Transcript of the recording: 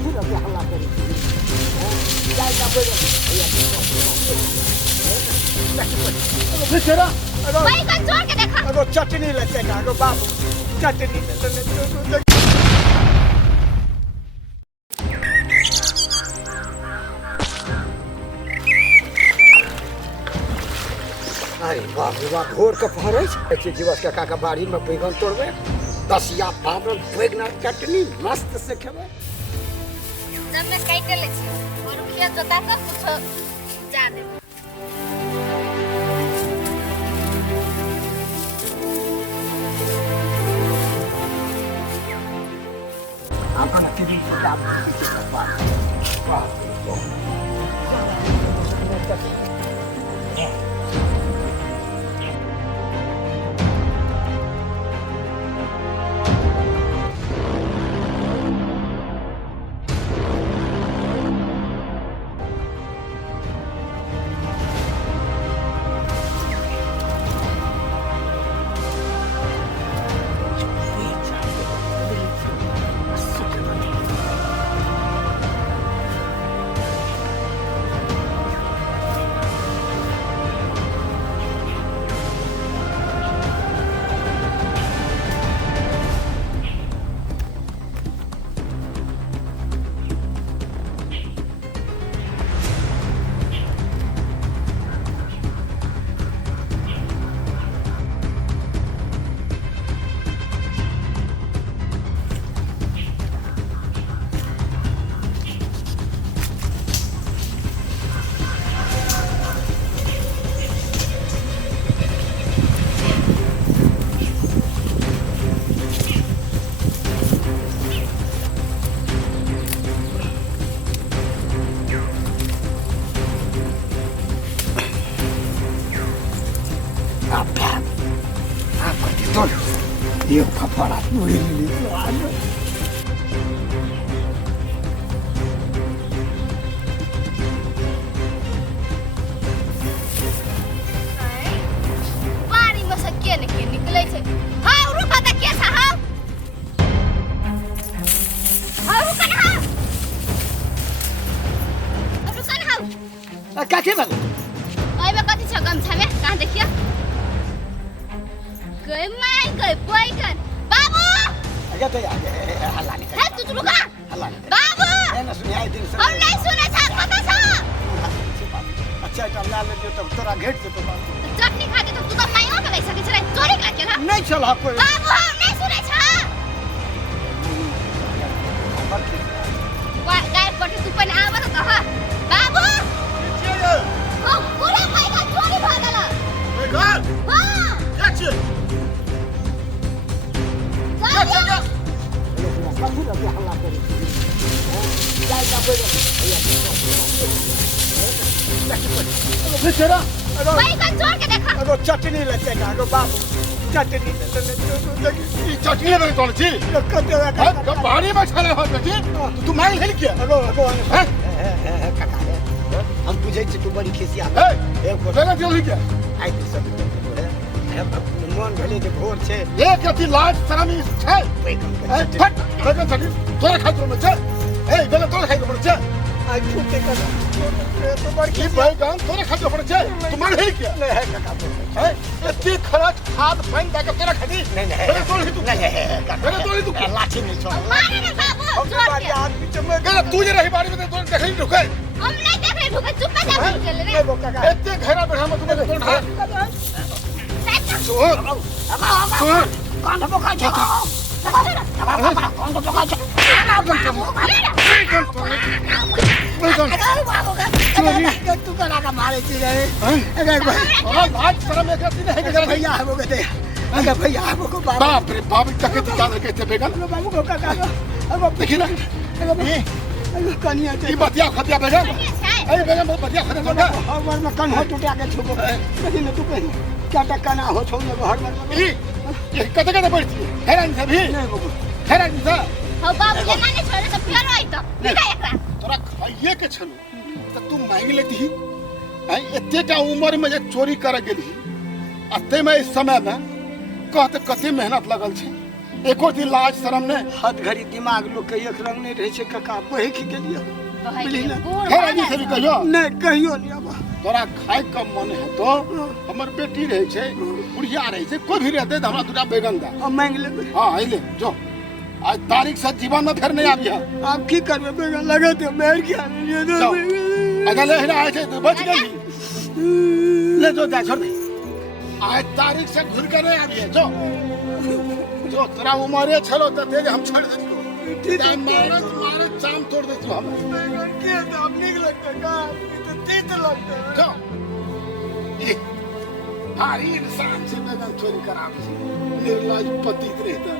कथी लगे हल्ला करै छी जाय का बोल बेचारा भाई का जोर के देखा अगो चटनी लेते का अगो बाबू चटनी ले अरे बाप रे बाप भोर के पहरे छै जीवस के काका बाड़ी में बैगन तोड़बे दसिया पावल बैगन चटनी मस्त से खेबे जब मैं काट ले छी और रुपया जोता का कुछ जा दे आपन टीवी पर आप देखिए वाह वाह ये फफड़ा पूरी बारी में से के निकले छे हां रुका त के छ हां रुका ना का के बाबू ओइ में कथि छ गमछा में कहां देखियो गए माय गए बैगन बाबू अगे तो हल्ला नहीं है तू रुका हल्ला नहीं बाबू है ना सुनिए दिन से हम नहीं सुने छ पता छ अच्छा इटा ला ले तो तोरा घेट दे तो चटनी खा के तो तू तो मायो के ले सके छ चोरी का के नहीं चल हा कोई बाबू हम नहीं सुने छ गाय पटे तू पण आवा त कहा बाबू ओ पूरा बैगन चोरी भ गेल बैगन हां कछ कथी लगे हल्ला करै छी जाय का बोल बेचारा बैगन जोर के देखा अगो चटनी लेते का अगो बाबू चटनी ले चटनी में तोड़ छी कते बाड़ी में छले हो बेटी तू मांग ले क्या अगो हैं काका हम बुझै छी तू बड़ी खिसिया ए बेटा जल्दी क्या आई सब मन भले जे भोर छै ये कथि लाज शरम छै फट बेटा चटनी तोरा खातिर में छै ए बेटा तोरा खातिर में छै आई छूटे का तो बड़ी की बैगन तोरा खातिर में छै तू मांग ले क्या नहीं है काका है इतनी खराब खाद पानी देके तोरा खातिर नहीं बेटा तोड़ तू नहीं है बेटा तोड़ तू लाठी नहीं छोड़ मारे ना बाबू जोर के आदमी चमक बेटा तू जे रही बाड़ी में तो देख नहीं रुके हम नहीं देख रहे ढुके चुप कर जा चल रे काका इतने घेरा बैठा में तू तोड़ खा सुन कौन बोका छ कौन बोका छ तू करा का मारे छी रे और आज शर्म एक दिन है कि भैया हमको कहते अरे भैया हमको बाप रे बाप तक तो चाल के बैगन बाबू को काका अब देखी ना अरे कनिया ये बतिया खतिया बैगन ए बैगन बहुत बतिया खतिया छोटा और में कन हो टूटा के छुको लेकिन तू क्या टक्का ना हो छोड़ घर में ये कते पड़ती हैरान से भी हैरान से हो बाबू के माने छोड़े तो फिर आई तो बिका एकरा तोरा खाइए के छनु त तू मांग लेती है एतेटा उम्र में जे चोरी कर गेली अते में इस समय में कहते कते मेहनत लगल छे एको दिन लाज शरम ने हद घड़ी दिमाग लोग के एक रंग नहीं रहे छे काका बहे की गेलियो तो है मिली ये ना। बूढ़ फिर अजी से भी कहियो नहीं कहियो नहीं अब तोरा खाए कम मन है तो हमर बेटी रहे छे बुढ़िया रहे छे कोई भी रहते तो हमरा दूटा बैगन दा हम मांग लेबे हां आइले जो आज तारीख से जीवन में फिर नहीं आबिया आप की करबे बेगा लगे तो मेर के आने दो जाओ। अगर ले हिना आए थे तो बच गई ले जो जा छोड़ दे आज तारीख से घुर कर नहीं आबिया जो तेरा उम्र छलो तो तेज हम छोड़ दे ठीक है मारे चाम तोड़ दे तू हम बेगा के तो अब निकल काका तो तीत लगता जो ये हारी इंसान से बैगन चोरी करा निर्लज पतित रहता